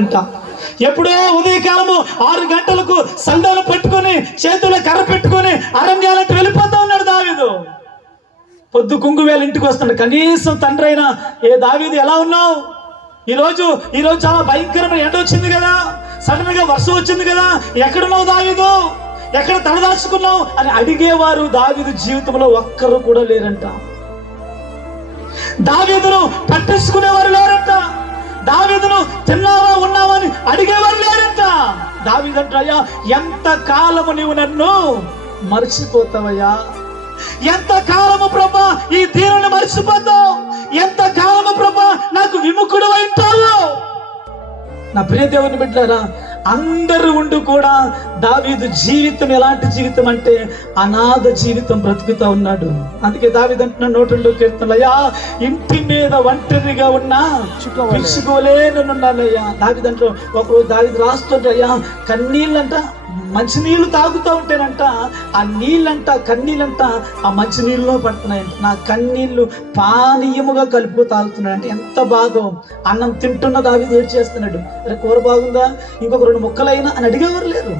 అంట. ఎప్పుడో ఉదయకాలము 6 గంటలకు సందాలు పట్టుకొని చేతుల్లో కర్ర పెట్టుకొని అరణ్యాలంటే వెళ్ళిపోతా ఉన్నాడు దావీదు. పొద్దు కుంగువేళ ఇంటికి వస్తున్నాడు. కనీసం తండ్రి అయినా, ఏ దావీదు ఎలా ఉన్నావు? ఈరోజు చాలా భయంకరమైన ఎండ వచ్చింది కదా, సడన్ గా వర్షం వచ్చింది కదా, ఎక్కడున్నావు దావీదు, ఎక్కడ తలదాచుకున్నావు అని అడిగేవారు దావీదు జీవితంలో ఒక్కరు కూడా లేరంట. దావీదును పట్టించుకునేవారు లేరంట. దావీదును తిన్నావా ఉన్నావా అని అడిగేవారు లేరంట. దావీదు అంటాయ్యా, ఎంత కాలము నీవు నన్ను మర్చిపోతావయ్యా, ఎంత కాలము ప్రభా ఈ దీనుని మర్చిపోతావు, ఎంత కాలము ప్రభా నాకు విముఖుడు ఉంటావు. నా ప్రియ దేవుని బిడ్డలారా, అందరూ ఉండి కూడా దావీదు జీవితం ఎలాంటి జీవితం అంటే అనాథ జీవితం బ్రతుకుతా ఉన్నాడు. అందుకే దావీదు అంటున్నాడు 102 కీర్తనలయ్యా, ఇంటి మీద ఒంటరిగా ఉన్నా పిలుచుకోలేనున్నానయ్యా. దావీదు అంటూ ఒకరోజు దావీదు రాస్తుంటయ్యా, కన్నీళ్ళంట మంచినీళ్ళు తాగుతూ ఉంటేనంట ఆ నీళ్ళంట కన్నీళ్ళంట ఆ మంచినీళ్ళలో పడుతున్నాయంట. నా కన్నీళ్ళు పానీయముగా కలుపు తాగుతున్నాయంట. ఎంత బాధో. అన్నం తింటున్న దావీదు ఏడ్చేస్తున్నాడు. అరే కూర బాగుందా, ఇంకొక 2 ముక్కలైనా అని అడిగేవారు లేరు.